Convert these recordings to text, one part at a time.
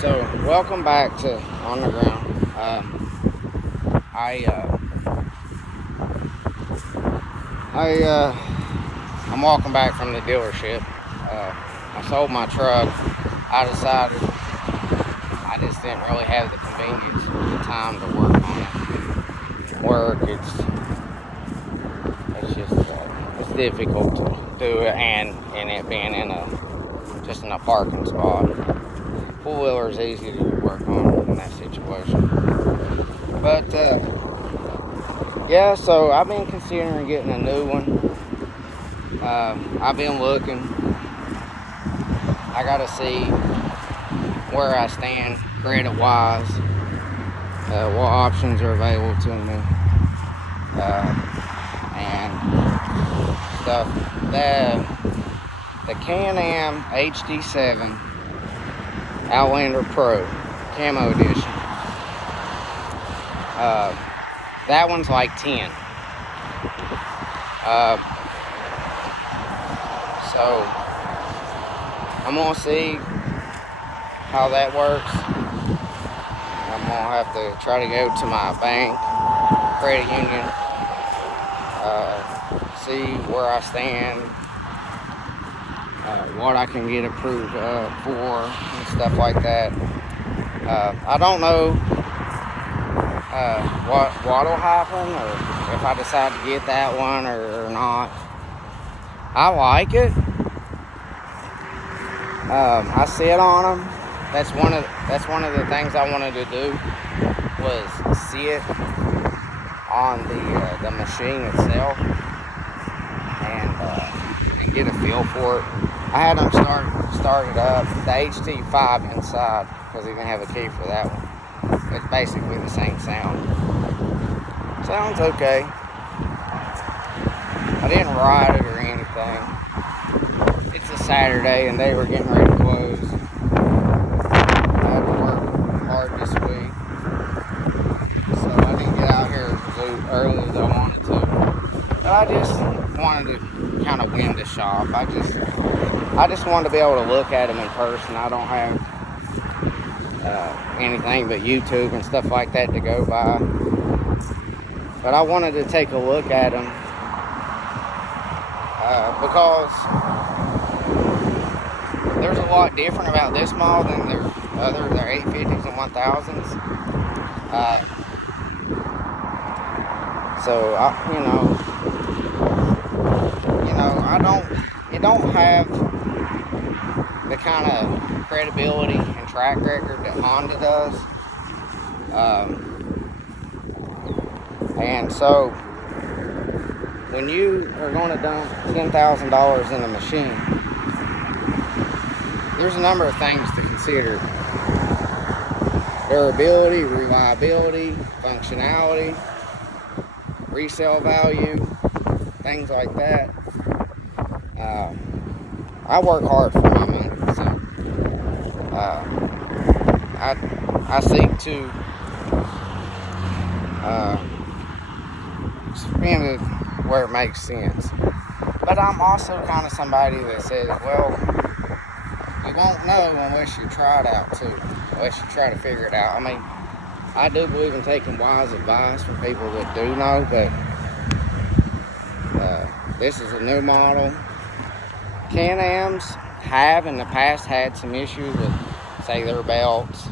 So, welcome back to On the Ground. I, uh, I'm walking back from the dealership. I sold my truck. I decided I just didn't really have the convenience of the time to work on it. It's just, it's difficult to do it, and it being just in a parking spot. Four-wheeler is easy to work on in that situation. But, yeah, so I've been considering getting a new one. I've been looking. I gotta see where I stand credit-wise, what options are available to me, and stuff. The Can-Am HD7 Outlander Pro Camo Edition. That one's like 10. So I'm gonna see how that works. I'm gonna have to try to go to my bank, credit union, see where I stand, what I can get approved for, and stuff like that. I don't know what'll happen, or if I decide to get that one or not. I like it. I sit on them. That's one of the things I wanted to do, was sit on the machine itself and get a feel for it. I had them started up the HT5 inside because he didn't have a key for that one. It's basically the same sound. Sounds okay. I didn't ride it or anything. It's a Saturday and they were getting ready to close. I had to work hard this week, so I didn't get out here as early as I wanted to. But I just wanted to kind of win the shop. I just wanted to be able to look at them in person. I don't have anything but YouTube and stuff like that to go by. But I wanted to take a look at them because there's a lot different about this model than their 850s and 1000s. So it don't have the kind of credibility and track record that Honda does. And so when you are going to dump $10,000 in a machine, there's a number of things to consider. Durability, reliability, functionality, resale value, things like that. I work hard for my money, so I seek to spend it where it makes sense. But I'm also kind of somebody that says, well, you won't know unless you try it out too, unless you try to figure it out. I mean, I do believe in taking wise advice from people that do know, but this is a new model. Can-Ams have in the past had some issues with, say, their belts.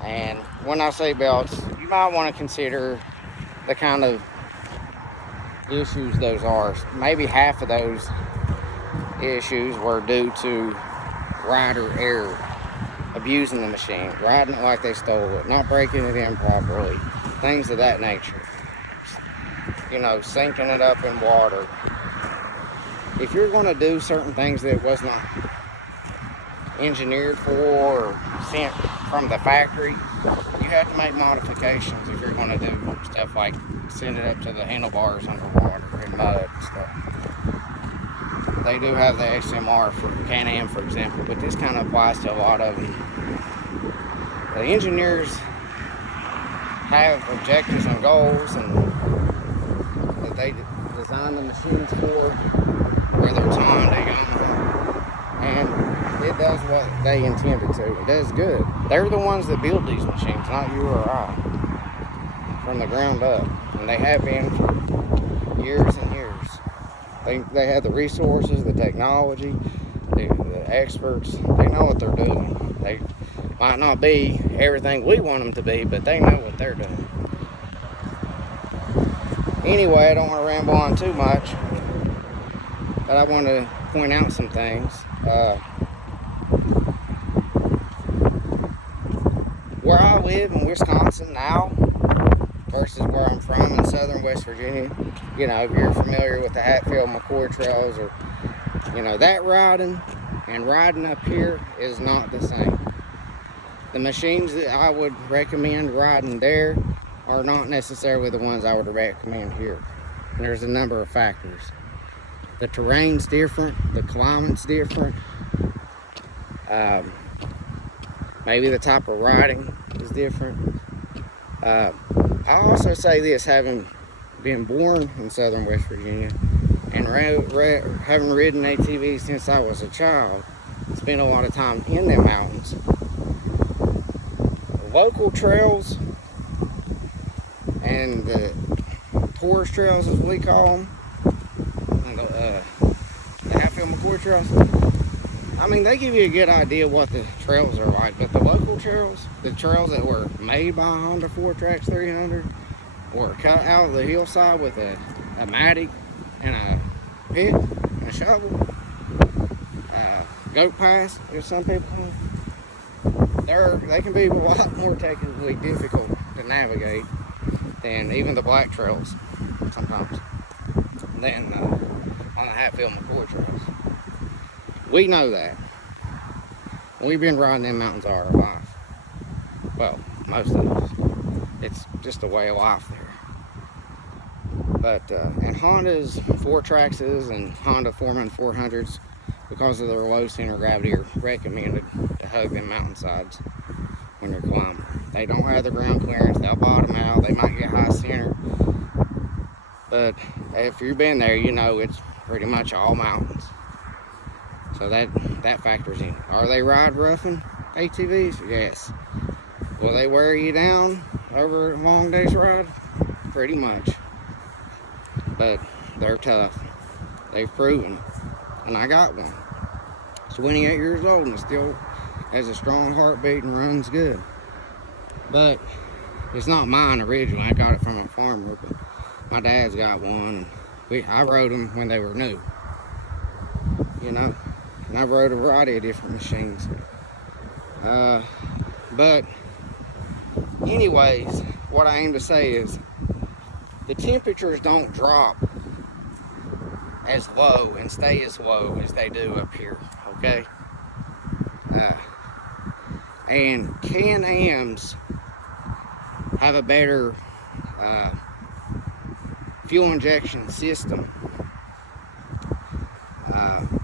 And when I say belts, you might want to consider the kind of issues those are. Maybe half of those issues were due to rider error, abusing the machine, riding it like they stole it, not breaking it in properly, things of that nature. Sinking it up in water. If you're going to do certain things that was not engineered for or sent from the factory, you have to make modifications if you're going to do stuff like send it up to the handlebars underwater in mud and stuff. They do have the XMR for Can-Am, for example, but this kind of applies to a lot of them. The engineers have objectives and goals and that they design the machines for, whether it's Honda, Yamaha, and it does what they intended to. It does good. They're the ones that build these machines, not you or I, from the ground up. And they have been for years and years. They have the resources, the technology, the experts. They know what they're doing. They might not be everything we want them to be, but they know what they're doing. Anyway, I don't want to ramble on too much, but I want to point out some things. Where I live in Wisconsin now versus where I'm from in southern West Virginia, you know, if you're familiar with the Hatfield-McCoy trails, or, you know, that riding and riding up here is not the same. The machines that I would recommend riding there are not necessarily the ones I would recommend here. And there's a number of factors. The terrain's different, the climate's different, maybe the type of riding is different. I also say this, having been born in southern West Virginia and having ridden ATVs since I was a child, spent a lot of time in the mountains. Local trails and the tourist trails, as we call them, the Hatfield-McCoy trails, I mean, they give you a good idea what the trails are like, but the local trails, the trails that were made by Honda 4Trax 300, were cut out of the hillside with a mattock and a pick and a shovel, goat pass, as some people call them. They can be a lot more technically difficult to navigate than even the black trails sometimes, than on the Hatfield-McCoy trails. We know that. We've been riding them mountains all our life. Well, most of us. It's just a way of life there. But, and Honda's 4Traxes and Honda Foreman 400s, because of their low center of gravity, are recommended to hug them mountainsides when you're climbing. They don't have the ground clearance, they'll bottom out, they might get high center. But if you've been there, you know it's pretty much all mountains. So that factors in. Are they ride roughing ATVs? Yes. Will they wear you down over a long day's ride? Pretty much. But they're tough. They've proven. And I got one. 28 years old and still has a strong heartbeat and runs good. But it's not mine originally. I got it from a farmer. But my dad's got one. I rode them when they were new. You know. And I've rode a variety of different machines. But anyways, what I aim to say is the temperatures don't drop as low and stay as low as they do up here, okay? And Can-Ams have a better fuel injection system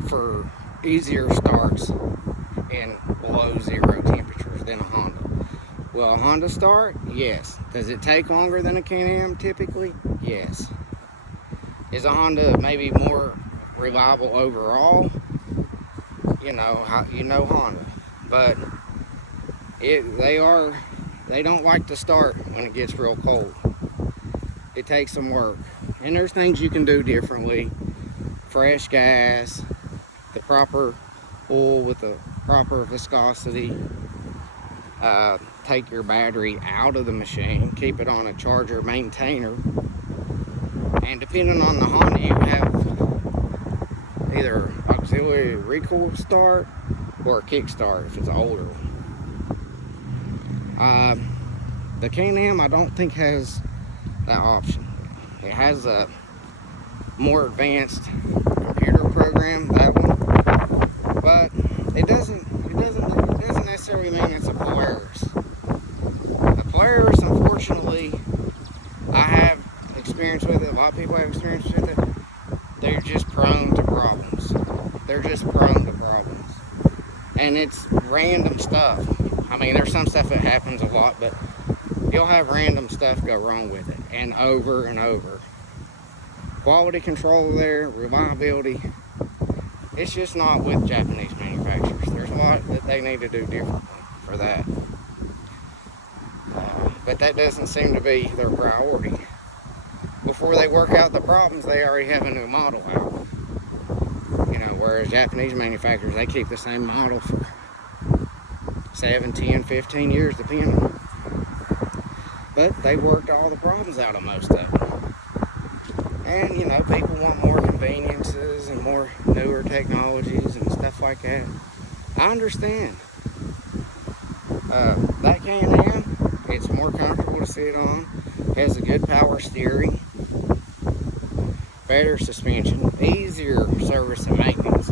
for easier starts in below zero temperatures than a Honda. Will a Honda start? Yes. Does it take longer than a Can-Am typically? Yes. Is a Honda maybe more reliable overall? You know Honda, but they don't like to start when it gets real cold. It takes some work, and there's things you can do differently. Fresh gas, the proper oil with the proper viscosity, take your battery out of the machine, keep it on a charger maintainer, and depending on the Honda, you have either auxiliary recoil start or a kick start if it's an older one. The Can-Am I don't think has that option. It has a more advanced computer program, that one, but it doesn't necessarily mean it's a Polaris. A Polaris, unfortunately, I have experience with it, a lot of people have experience with it. They're just prone to problems. And it's random stuff. I mean, there's some stuff that happens a lot, but you'll have random stuff go wrong with it, and over and over. Quality control there, reliability, it's just not with Japanese manufacturers. There's a lot that they need to do differently for that. But that doesn't seem to be their priority. Before they work out the problems, they already have a new model out. You know, whereas Japanese manufacturers, they keep the same model for 7, 10, 15 years, depending. But they worked all the problems out of most of them. And, you know, people want more conveniences and more newer technologies and stuff like that. I understand. That Can-Am, it's more comfortable to sit on, has a good power steering, better suspension, easier service and maintenance,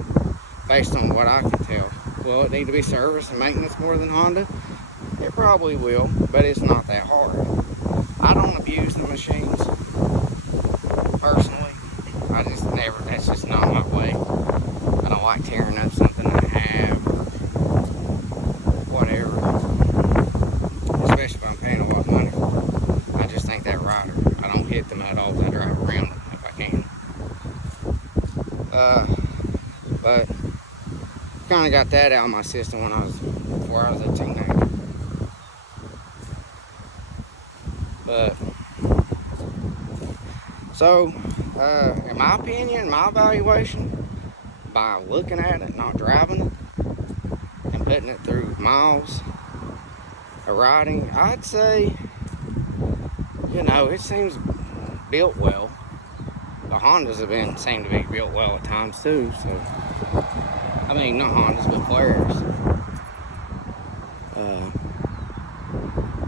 based on what I can tell. Will it need to be service and maintenance more than Honda? It probably will, but it's not that hard. I don't abuse the machines, personally. I just never, that's just not my way. I don't like tearing up something I have, whatever. Especially if I'm paying a lot of money for it. I just think that rider, I don't hit them at all. I drive around them if I can. But kind of got that out of my system before I was a teenager. But so, in my opinion, my evaluation, by looking at it, not driving it, and putting it through miles of riding, I'd say, you know, it seems built well. The Hondas seem to be built well at times too, so, I mean, not Hondas, but Polaris.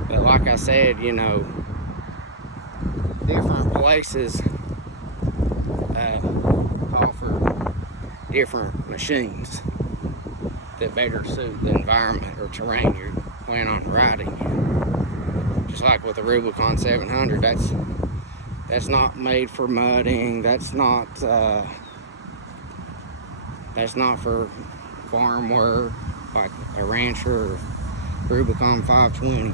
But like I said, you know, different places offer different machines that better suit the environment or terrain you're planning on riding. Just like with the Rubicon 700, that's not made for mudding. That's not for farm work like a Rancher or Rubicon 520.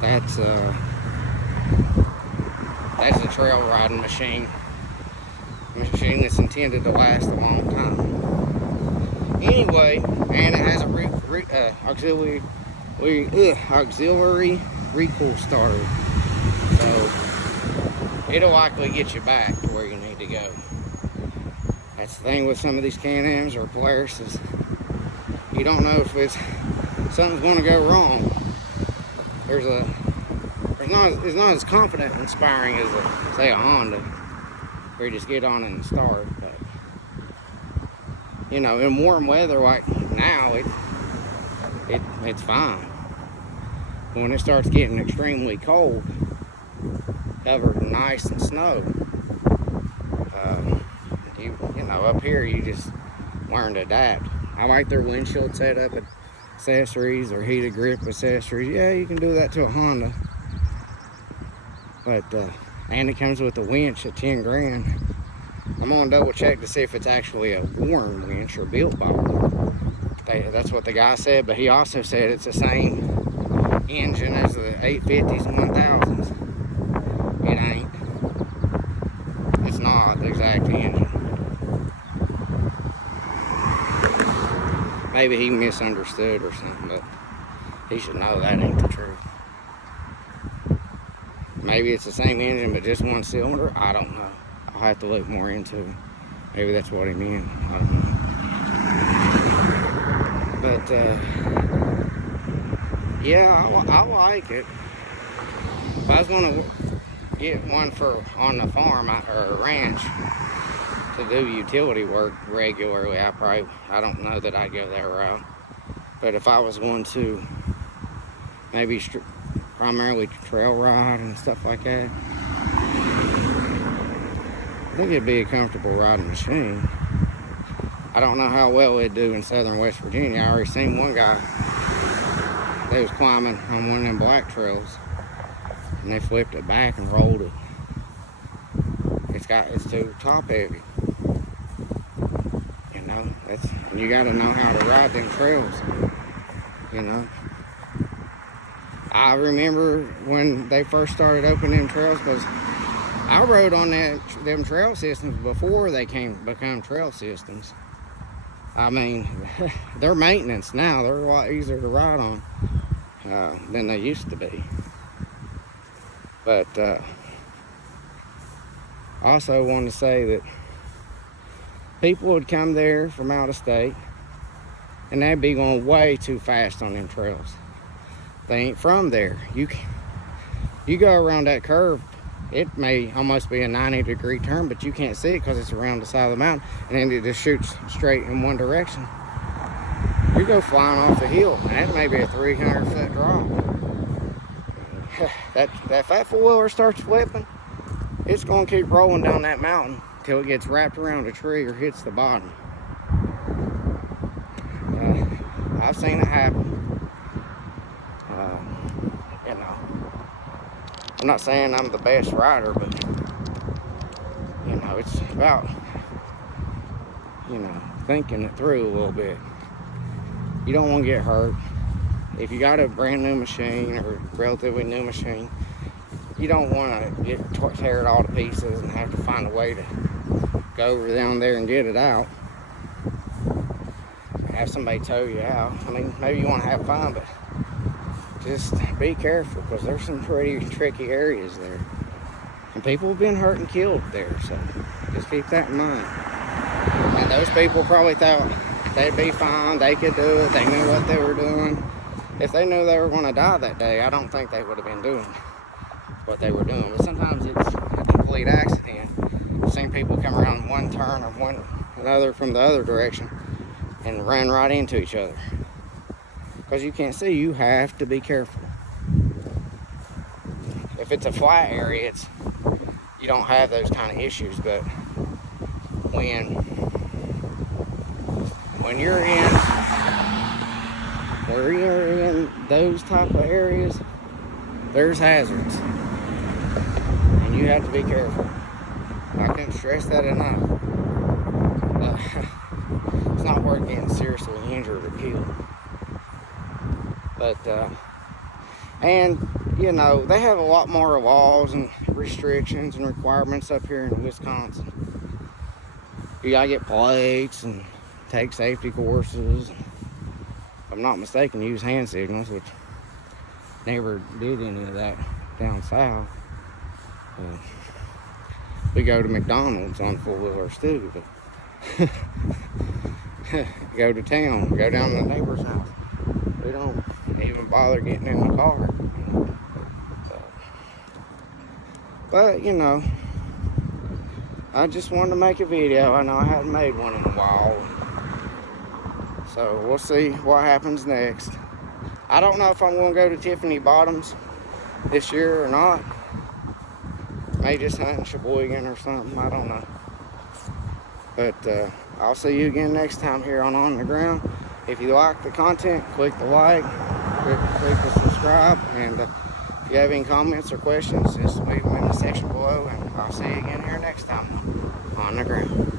That's a trail riding machine that's intended to last a long time. Anyway, and it has a auxiliary recoil starter, so it'll likely get you back to where you need to go. That's the thing with some of these Can-Ams or Polaris, is you don't know if something's going to go wrong. It's not as confident and inspiring as say a Honda, where you just get on and start. But you know, in warm weather like now, it's fine. When it starts getting extremely cold, covered in ice and snow, you know, up here you just learn to adapt. I like their windshield setup accessories or heated grip accessories. Yeah, you can do that to a Honda. But, and it comes with a winch at 10 grand. I'm gonna double check to see if it's actually a Warren winch or built by one. That's what the guy said, but he also said it's the same engine as the 850s and 1000s. It ain't. It's not the exact engine. Maybe he misunderstood or something, but he should know that ain't the truth. Maybe it's the same engine, but just one cylinder. I don't know. I'll have to look more into it. Maybe that's what he meant. I don't know. But, yeah, I like it. If I was going to get one on the farm or a ranch to do utility work regularly, I don't know that I'd go that route. But if I was going to maybe primarily trail ride and stuff like that, I think it'd be a comfortable riding machine. I don't know how well it'd do in southern West Virginia. I already seen one guy that was climbing on one of them black trails, and they flipped it back and rolled it. It's too top heavy. You know, you got to know how to ride them trails. You know, I remember when they first started opening them trails, because I rode on them trail systems before they become trail systems. I mean, they're maintenance now. They're a lot easier to ride on than they used to be. But I also want to say that people would come there from out of state and they'd be going way too fast on them trails. They ain't from there. You go around that curve, it may almost be a 90-degree turn, but you can't see it because it's around the side of the mountain, and then it just shoots straight in one direction. You go flying off the hill, and that may be a 300-foot drop. If that four-wheeler starts flipping, it's going to keep rolling down that mountain till it gets wrapped around a tree or hits the bottom. I've seen it happen. You know, I'm not saying I'm the best rider, but you know, it's about, you know, thinking it through a little bit. You don't want to get hurt. If you got a brand new machine or relatively new machine, you don't want to tear it all to pieces and have to find a way to go over down there and get it out. Have somebody tow you out. I mean, maybe you want to have fun, but just be careful, because there's some pretty tricky areas there. And people have been hurt and killed there, so just keep that in mind. And those people probably thought they'd be fine, they could do it, they knew what they were doing. If they knew they were going to die that day, I don't think they would have been doing what they were doing. But sometimes it's a complete accident. I've seen people come around one turn or another from the other direction and run right into each other. Because you can't see, you have to be careful. If it's a flat area, you don't have those kind of issues, but when you're in those type of areas, there's hazards, and you have to be careful. I can't stress that enough. It's not worth getting seriously injured or killed. But and you know, they have a lot more laws and restrictions and requirements up here in Wisconsin. You gotta get plates and take safety courses. If I'm not mistaken, use hand signals, which never did any of that down south. We go to McDonald's on four-wheelers too, but go to town, go down to the neighbor's house. We don't even bother getting in the car. So, but you know, I just wanted to make a video. I know I hadn't made one in a while, so we'll see what happens next. I don't know if I'm going to go to Tiffany Bottoms this year or not. May just hunt in Sheboygan or something, I don't know. But I'll see you again next time here on the Ground. If you like the content, click the like, click the subscribe, and if you have any comments or questions, just leave them in the section below, and I'll see you again here next time on the Ground.